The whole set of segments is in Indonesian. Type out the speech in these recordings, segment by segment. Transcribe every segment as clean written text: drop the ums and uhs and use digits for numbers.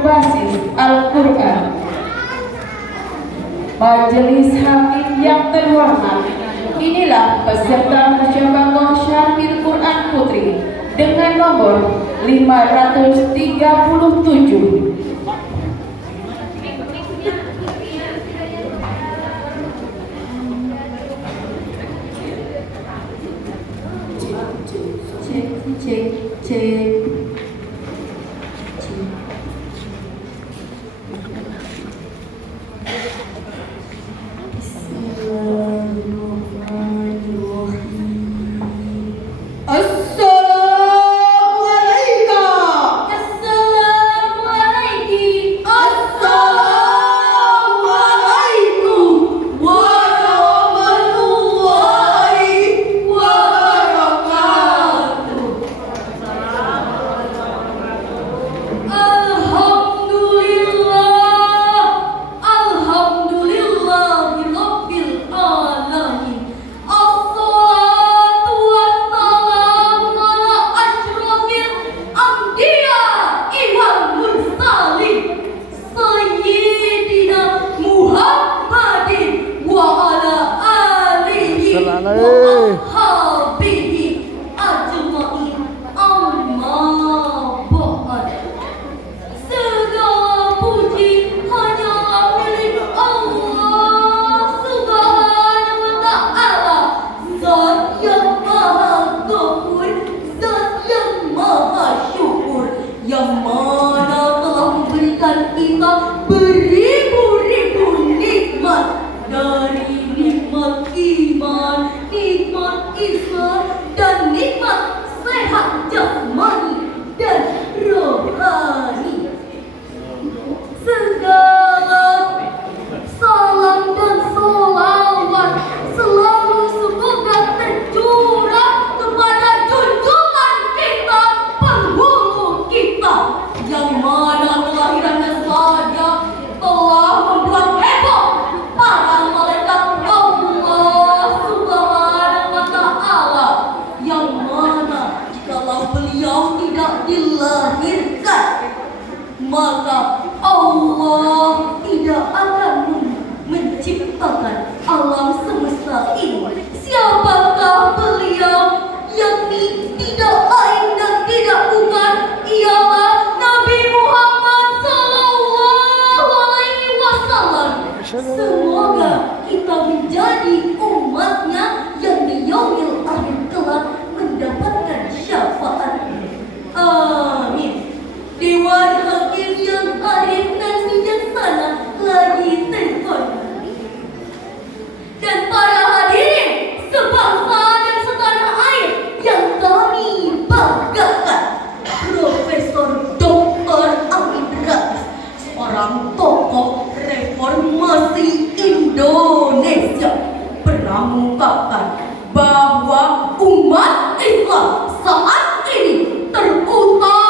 berbasis Al-Quran. Majelis Hakim yang terhormat, inilah peserta musyawarah Syarhil Quran Putri dengan nomor 537. Cek. Maka Allah tidak akan menciptakan alam semesta ini. Siapakah beliau? Yakni tidak lain dan tidak bukan ialah Nabi Muhammad Sallallahu Alaihi Wasallam. Semoga kita menjadi umatnya yang di yaumil akhir kelak mendapatkan syafaatnya. Amin. Dewan Hakim yang arif dan bijaksana lagi terhormat, dan para hadirin sebangsa dan setanah air yang kami banggakan, Profesor Dr. Amin Rais, seorang tokoh reformasi Indonesia, pramukakan bahwa umat Islam saat ini terutama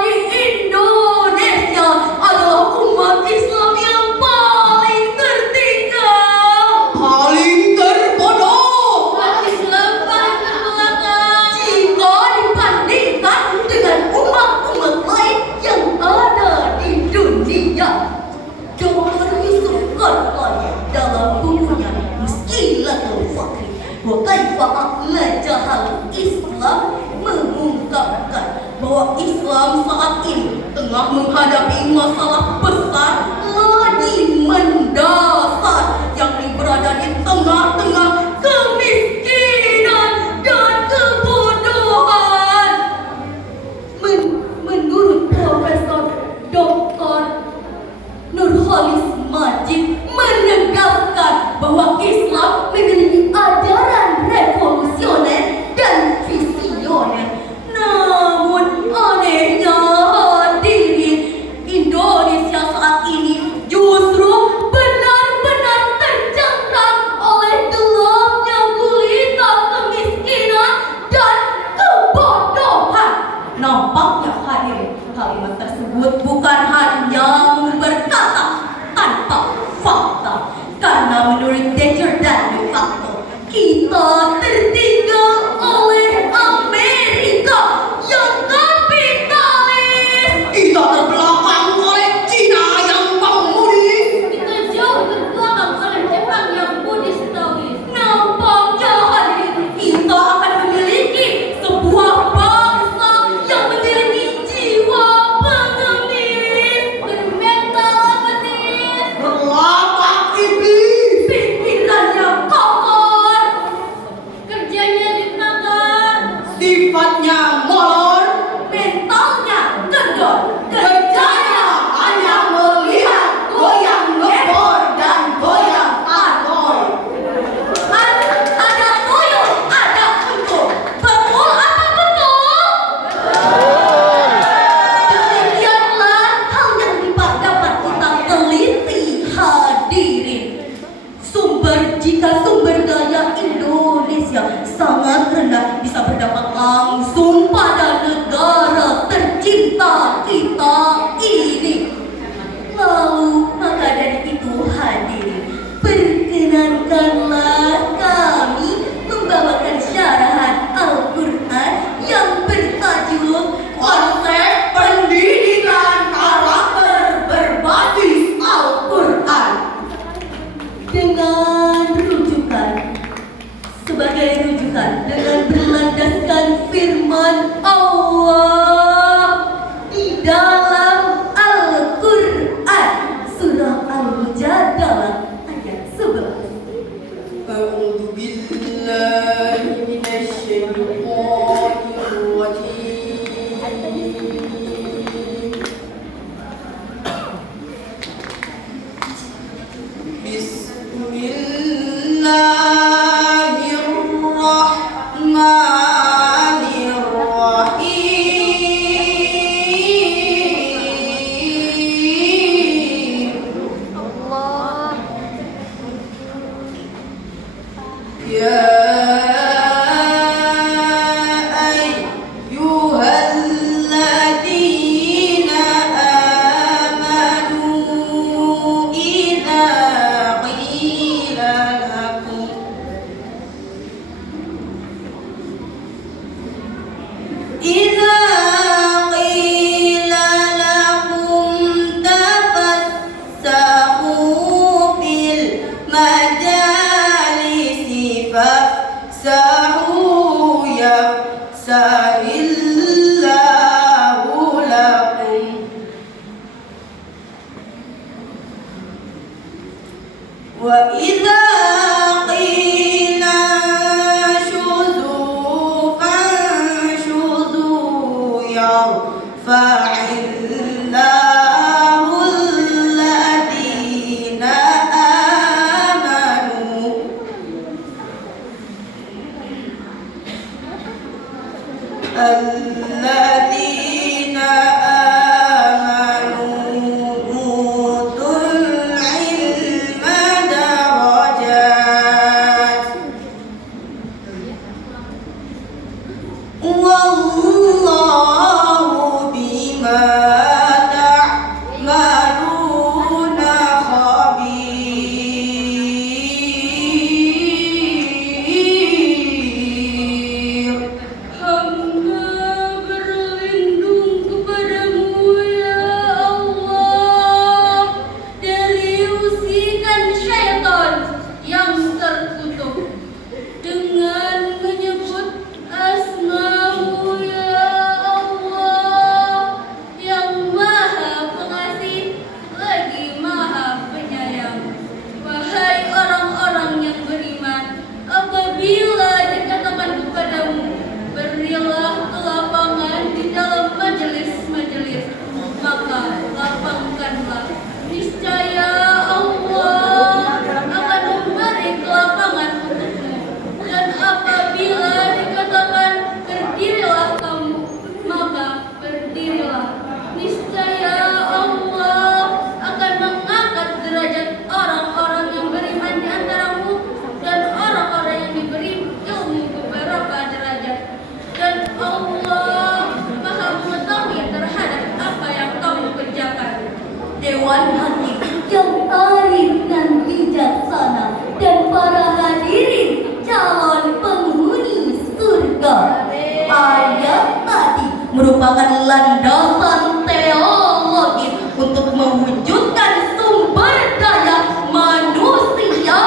di Indonesia adalah umat Islam yang paling tertinggal, paling terbodoh, umat Islam paling terbelakang jika dibandingkan dengan umat-umat lain yang ada di dunia. Dr. Yusuf Qaradawi dalam bukunya Muskilatul Fakri wa Kaifa Aqla Jahal Islam mengungkapkan bahwa Islam saat ini tengah menghadapi masalah besar lagi mendasar, yakni berada di tengah-tengah kemiskinan dan kebodohan. Menurut Profesor Dr. Nurholis Majid menegaskan bahwa Islam memiliki ajaran revolusioner dan visioner. Namun anehnya hadirin, Indonesia saat ini justru benar-benar terjangkau oleh gelapnya gulita kemiskinan dan kebodohan. Nampaknya hadirin, kalimat tersebut bukan hanya berkata tanpa fakta, karena menurut De Jordan de facto kita tertinggal oleh Amerika yang kapitalis. Kita terbelakang oleh Bismillahirrahmanirrahim. Ya ayyuhalladzina amanu idza qila lakum tafassahu fil majalisi fafsahu yafsahillahu lakum. Wa idza qila shuzu fanshuzu yarfa'illahu alladhina utul ilma darajat. Wallahu bima ta'maluna khabir. Hamba berlindung kepadamu ya Allah dari usikan syaitan yang terkutuk dengan menyebut asma-Mu ya Allah yang Maha Pengasih lagi Maha Penyayang. Wahai orang-orang yang beriman, apabila dikatakan kepadamu berilah kelapangan di dalam majelis-majelis, maka lapangkanlah. Niscaya Allah akan memberi kelapangan untukmu. Dan apabila dikatakan berdirilah kamu, maka berdirilah. Niscaya Allah akan mengangkat derajat orang-orang yang beriman di antaramu dan orang-orang yang diberi ilmu beberapa derajat. Dan Allah Maha mengetahui terhadap apa yang kamu kerjakan. Dewan Hakim yang arif dan bijaksana dan para hadirin calon penghuni surga. Ayat tadi merupakan landasan teologis untuk mewujudkan sumber daya manusia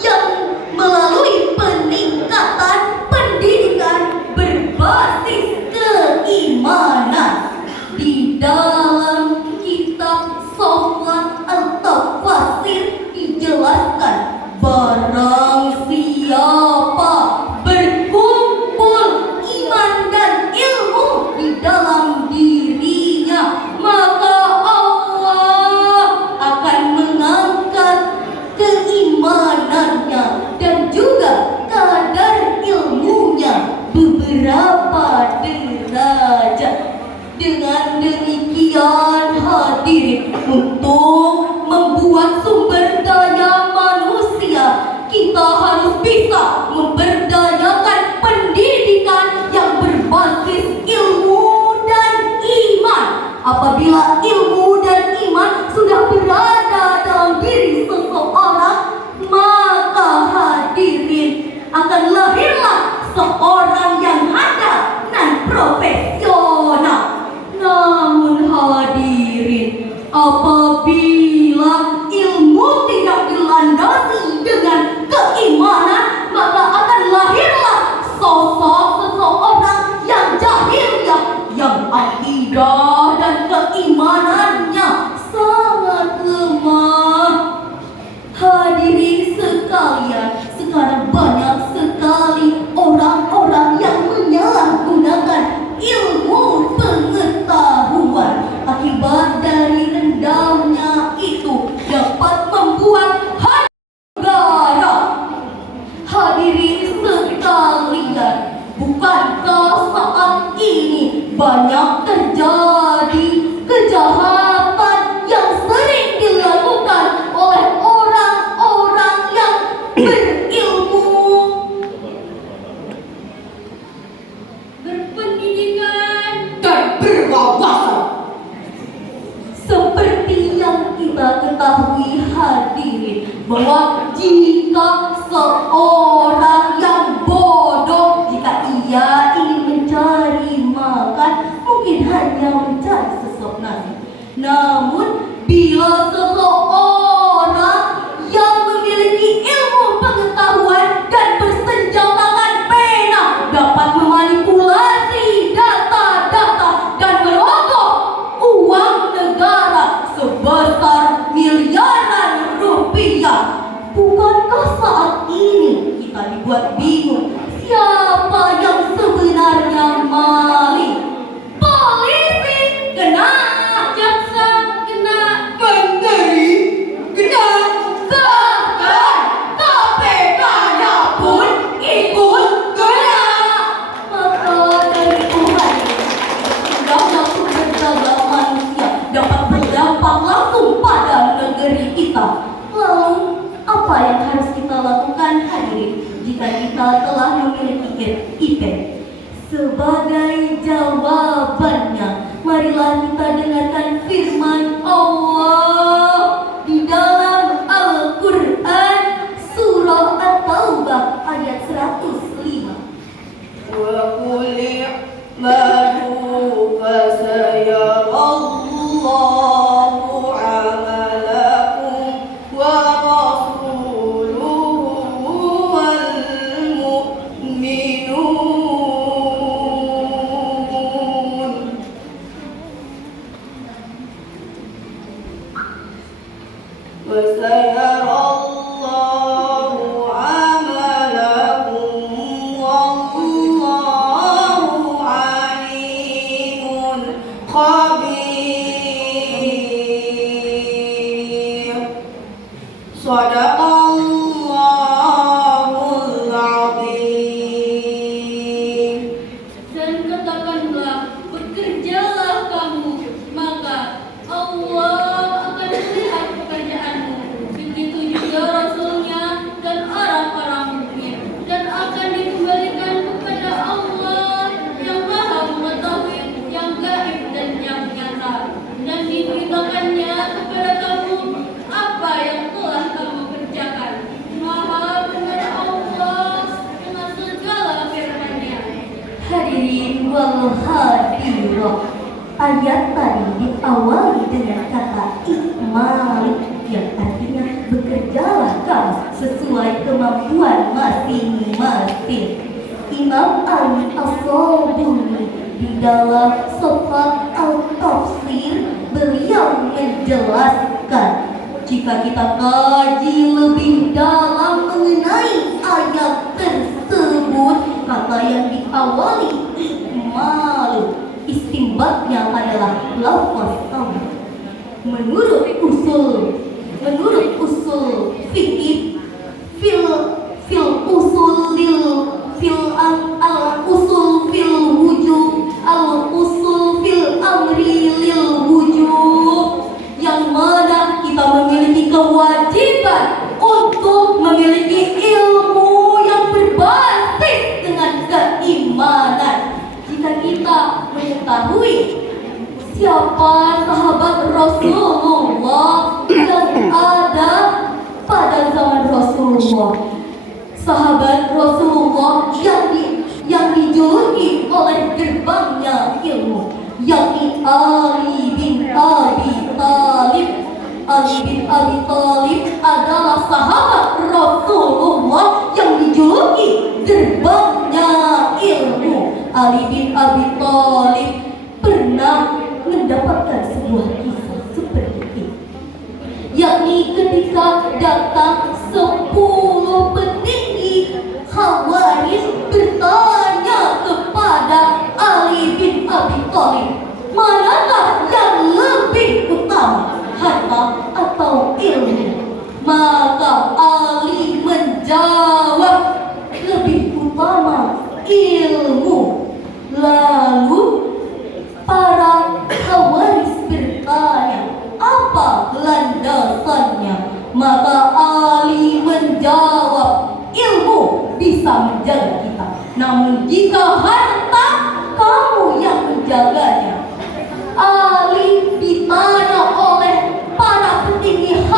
yang melalui peningkatan pendidikan berbasis keimanan. Di dalam kitab Sofwan Al-Tafasir dijelaskan barang siapa berkumpul iman dan ilmu di dalam dirinya, maka Allah akan mengangkat keimanannya dan juga kadar ilmunya beberapa derajat. Dengan demikian hadirin, untuk membuat sumber daya manusia, kita harus bisa memberdayakan pendidikan yang berbasis ilmu dan iman. Apabila ilmu dan iman sudah berada dalam diri seseorang, maka hadirin akan lahirlah seorang yang handal dan profesional. Namun hadirin, apabila ketahui hadirin bahwa jika seorang yang bodoh, jika ia ingin mencari makan, mungkin hanya mencari sesok nasi. Namun bila seseorang yang memiliki ilmu pengetahuan dan bersenjatakan pena dapat memanipulasi data-data dan merogoh uang negara sebesar miliaran rupiah, bukankah saat ini kita dibuat bingung siapa yang sebenarnya maling? Polisi kena, jaksa kena, menteri kena, bahkan KPK-nya pun ikut kena. Maka dari Tuhan, undang-undang sumber daya manusia dapat berdampak langsung pada negeri kita. Lalu apa yang harus kita lakukan hadirin jika kita telah memiliki IP? Sebagai jawabannya, marilah kita dengarkan firman Allah di dalam Al-Quran surah At-Taubah ayat 105. Wa qul i'malu fasayarallahu 'amalakum wa rasuluhu wal mu'minun. Fasayarallahu 'amalakum wallahu 'alimun khabir. Shadaqallahul 'azim. Dan katakanlah, bekerjalah kamu, maka Allah akan melihat pekerjaanmu. Begitu juga Rasulnya dan orang-orang mukmin, dan akan dikembalikan kepada Allah yang Maha Mengetahui yang gaib dan yang nyata, dan diberitakannya kepada kamu apa yang telah kamu kerjakan. Maha benar Allah dengan segala firman-Nya. Hadirin wal hadirat, ayat tadi diawali dengan kata ikmal, yang artinya bekerjalah kamu sesuai kemampuan masing-masing. Imam Ali As-Sabuni di dalam Sofat Al-Tafsir, beliau menjelaskan, jika kita kaji lebih dalam mengenai ayat tersebut, kata yang diawali ikmal, istimbatnya adalah lafaz amr. Menurut usul fikih, fil usul fil wujub, al usul fil amri lil wujub, yang mana kita memiliki kewajiban untuk memiliki ilmu yang berbasis dengan keimanan. Jika kita mengetahui siapa sahabat Rasulullah yang ada pada zaman Rasulullah, sahabat Rasulullah yang dijuluki oleh gerbangnya ilmu, yakni Ali bin Abi Thalib. Ali bin Abi Thalib adalah sahabat Rasulullah yang dijuluki gerbangnya ilmu. Ali bin Abi Thalib pernah mendapatkan sebuah kisah seperti ini, yakni ketika datang 10 petinggi Khawarij bertanya kepada Ali bin Abi Thalib, manakah yang lebih utama, harta atau ilmu? Maka Ali menjawab, lebih utama ilmu. Lalu para Khawarij bertanya, apa landasannya? Maka Ali menjawab, ilmu bisa menjaga kita, namun jika harta, kamu yang menjaganya. Ali ditanya oleh para petinggi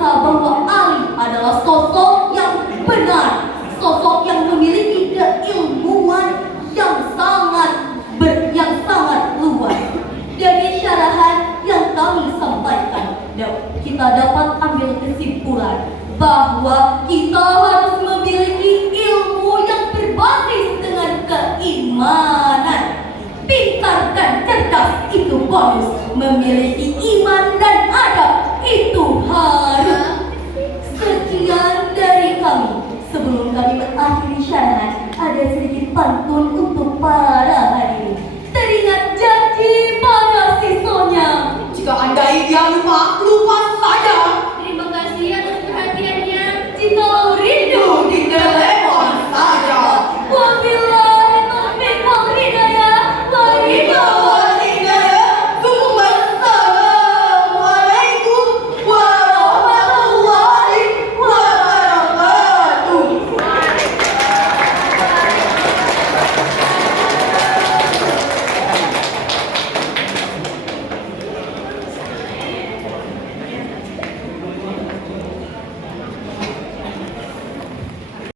merasa bahwa Ali adalah sosok yang benar, sosok yang memiliki keilmuan yang sangat luas. Dari syarahan yang kami sampaikan, kita dapat ambil kesimpulan bahwa kita harus memiliki ilmu yang berbasis dengan keimanan. Pintar dan cerdas itu bonus, memiliki iman dan adab itu harus.